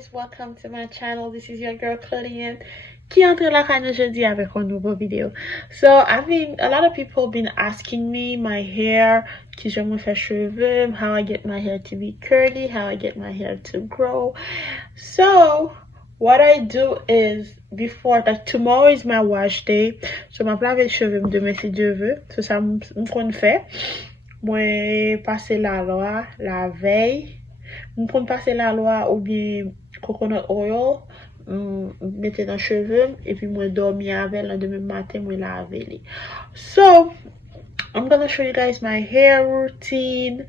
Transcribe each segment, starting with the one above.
guys, welcome to my channel. This is your girl Claudine qui entre la canne jeudi avec un nouveau video. So a lot of people been asking me my hair, qui je me fais cheveux, how I get my hair to be curly, how I get my hair to grow. So what I do is before, like tomorrow is my wash day, so ma lave les cheveux demain si Dieu veut. So ça m'prend fait. Moi passer la loi la veille. M'prend passer la loi ou bien coconut oil, mettez dans cheveux et puis moi dormir avec le demain matin moi laver les. So I'm gonna show you guys my hair routine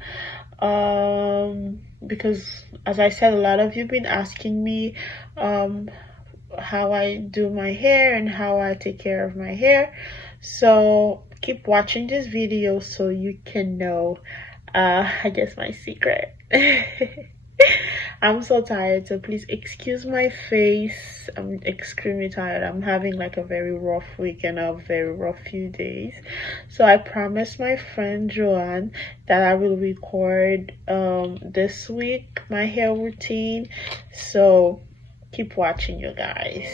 because as I said, a lot of you been asking me how I do my hair and how I take care of my hair. So keep watching this video so you can know I guess my secret. I'm so tired, so please excuse my face. I'm extremely tired. I'm having like a very rough week and a very rough few days. So I promised my friend Joanne that I will record this week my hair routine. So keep watching, you guys.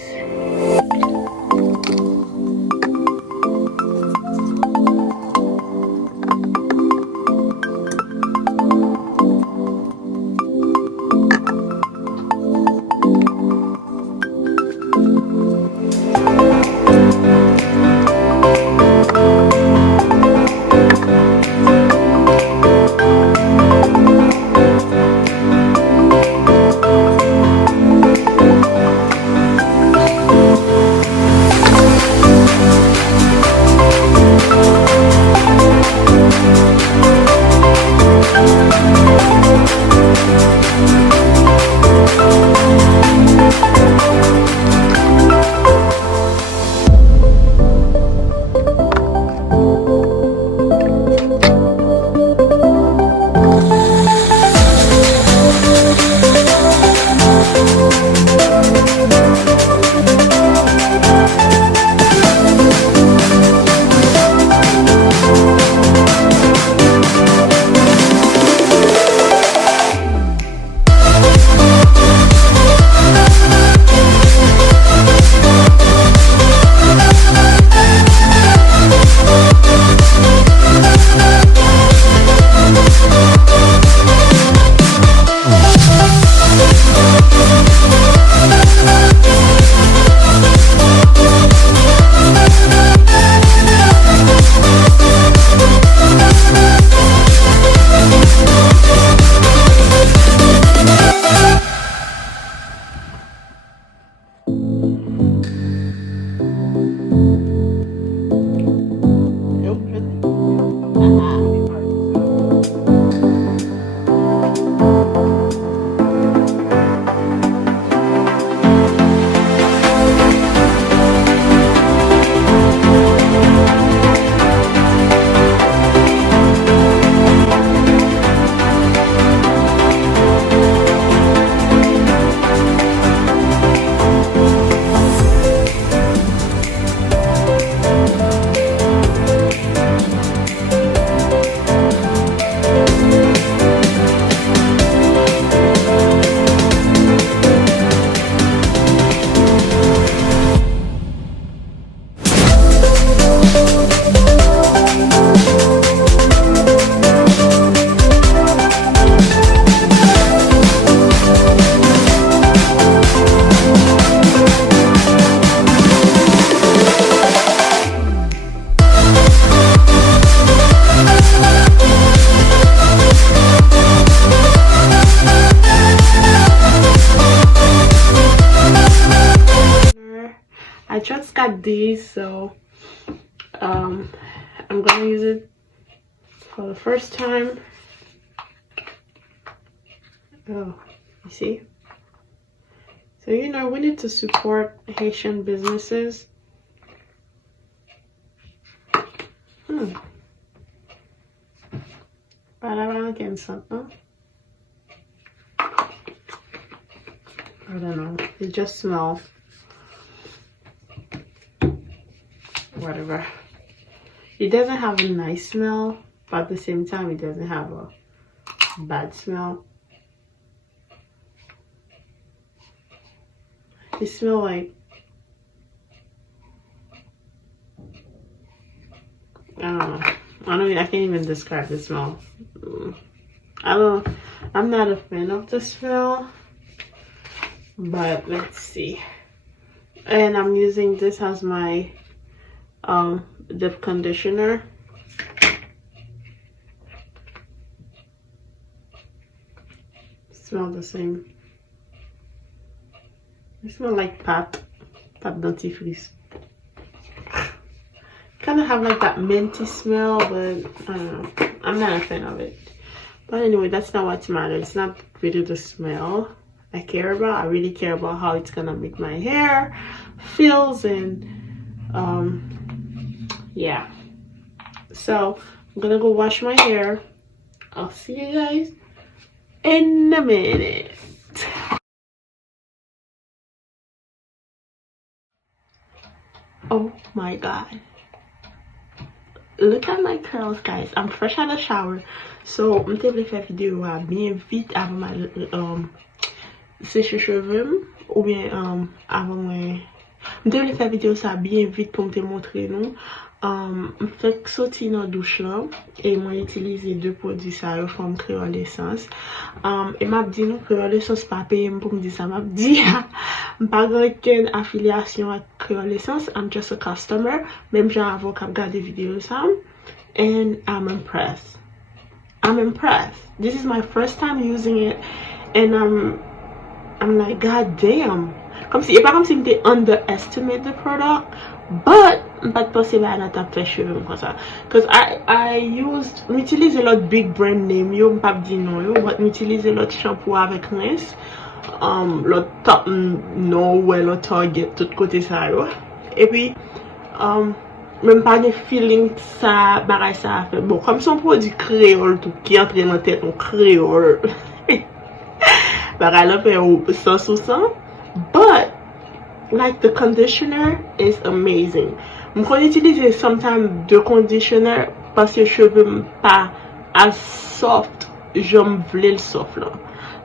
I just got these, so I'm gonna use it for the first time. Oh, you see? So you know, we need to support Haitian businesses. Something. I don't know. It just smells. Whatever. It doesn't have a nice smell, but at the same time it doesn't have a bad smell. It smells like, I don't know. I can't even describe the smell. I'm not a fan of the smell, but let's see. And I'm using this as my deep conditioner. Smell the same. It smells like pâte dentifrice. Kind of have like that minty smell, but I don't know. I'm not a fan of it. But anyway, that's not what matters. It's not really the smell I care about. I really care about how it's gonna make my hair feels, and yeah. So I'm gonna go wash my hair. I'll see you guys in a minute. Oh my god, look at my curls, guys. I'm fresh out of the shower, so je vais faire vidéo bien vite avant ma sécher cheveux, ou bien avant moi. Je vais faire vidéo ça bien vite pour te montrer nous. Je fais sortir dans la douche là et moi utiliser deux produits ça yo forme Kreyol Essence. Et m'a dit nous Kreyol Essence pas payer pour me dire ça, m'a dit pas aucune affiliation avec Kreyol Essence. I'm just a customer. Même j'ai avant qu'à regarder vidéo ça, and I'm impressed. I'm impressed. This is my first time using it, and I'm like, god damn. Comme si, pas comme si je underestimate the product, but pas possible à not faire cheveux comme ça. Cause I used, j'utilise l'autre big brand name yo, m'pas dire non yo, but j'utilise l'autre shampoo avec rince, l'autre top no ouais l'autre Target tout côté ça yo. Et puis même pas de feeling ça bagay ça fait bon comme son produit créole tout qui entre dans tête en créole. Bagay là fait sans sous ça. But like the conditioner is amazing. Je peux utiliser sometimes deux conditioners parce que cheveux pas as soft, j'aime vle le soft là.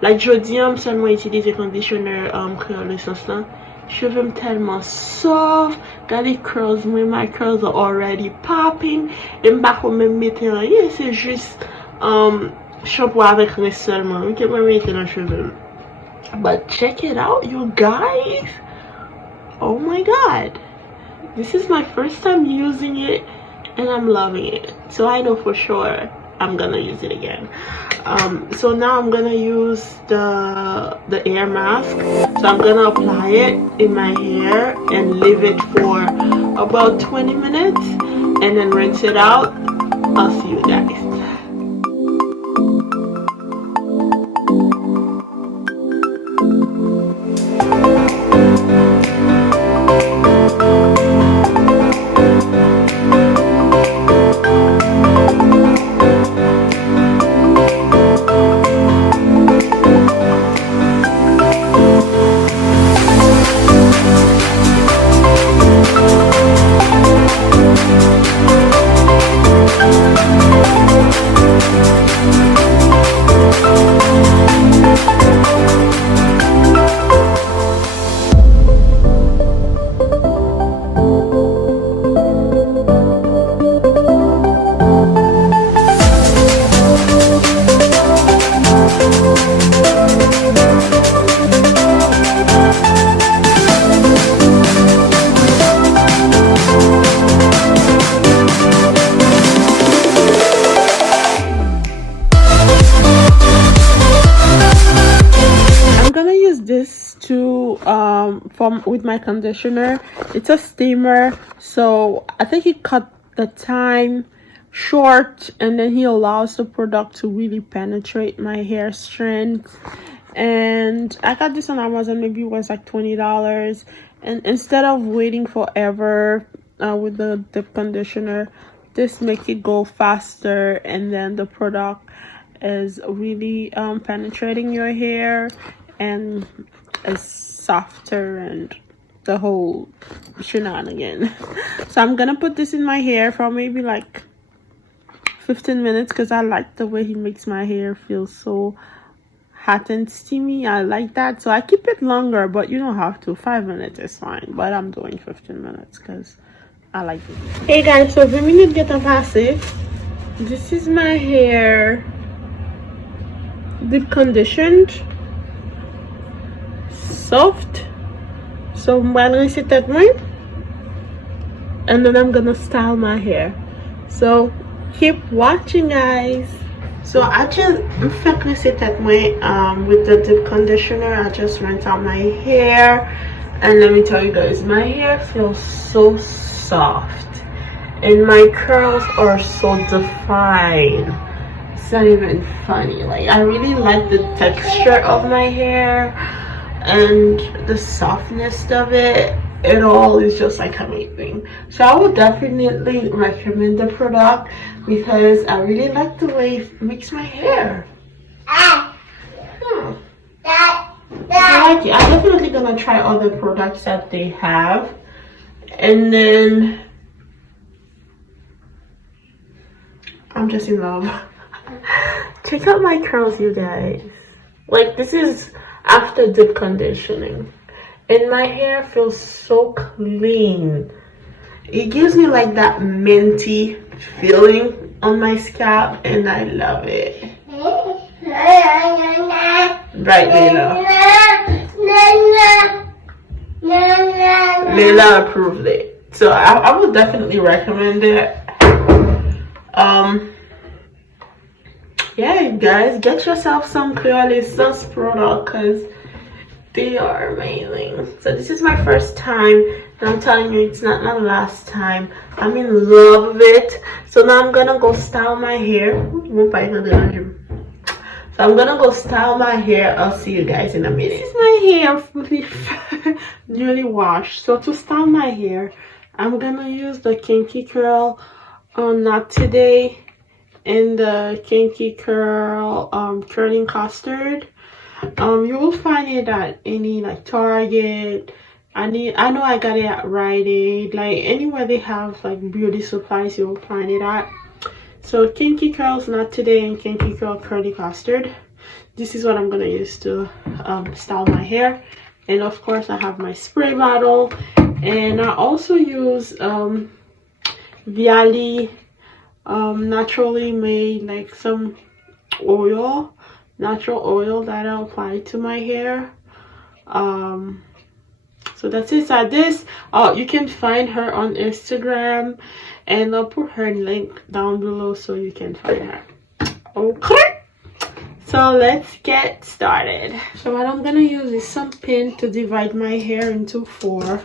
Like je dis seulement utiliser conditioner Kreyol Essence là. Cheveux tellement soft, got the curls, my curls are already popping. Et m'pas même mettre rien, c'est juste shampoo avec rince seulement que me mettre dans les cheveux. But check it out, you guys. Oh my god, this is my first time using it and I'm loving it, so I know for sure I'm gonna use it again. So now I'm gonna use the air mask. So I'm gonna apply it in my hair and leave it for about 20 minutes and then rinse it out. I'll see you guys. This to with my conditioner. It's a steamer, so I think he cut the time short and then he allows the product to really penetrate my hair strength. And I got this on Amazon, maybe it was like $20, and instead of waiting forever with the dip conditioner, this make it go faster, and then the product is really penetrating your hair and is softer and the whole shenanigan. So I'm gonna put this in my hair for maybe like 15 minutes because I like the way he makes my hair feel so hot and steamy. I like that, so I keep it longer, but you don't have to. 5 minutes is fine, but I'm doing 15 minutes because I like it. Hey guys, so 20 minutes get passé. This is my hair, deep conditioned, soft. So I'm gonna rinse it at mine, and then I'm gonna style my hair. So keep watching, guys. So I just rinse it at my with the deep conditioner. I just rinse out my hair, and let me tell you guys, my hair feels so soft, and my curls are so defined. It's not even funny. Like, I really like the texture of my hair and the softness of it. It all is just like amazing. So I would definitely recommend the product because I really like the way it makes my hair. I like it. I'm definitely gonna try other products that they have, and then I'm just in love. Check out my curls, you guys. Like, this is after deep conditioning, and my hair feels so clean. It gives me like that minty feeling on my scalp, and I love it. Right, Layla? Layla approved it, so I would definitely recommend it. Yeah, guys, get yourself some Kreyol Essence product because they are amazing. So this is my first time, and I'm telling you, it's not my last time. I'm in love with it. So now I'm gonna go style my hair. So I'm gonna go style my hair. I'll see you guys in a minute. This is my hair fully newly washed. So to style my hair, I'm gonna use the Kinky Curl Knot today, and the Kinky Curling Custard. You will find it at any like Target. I know I got it at Rite Aid. Like, anywhere they have like beauty supplies, you will find it at. So Kinky Curls Knot today and Kinky Curly Custard. This is what I'm gonna use to style my hair. And of course I have my spray bottle, and I also use Viali naturally made, like, some oil, natural oil that I apply to my hair. So that's it. So this, you can find her on Instagram, and I'll put her link down below so you can find her. Okay, so let's get started. So what I'm gonna use is some pin to divide my hair into 4.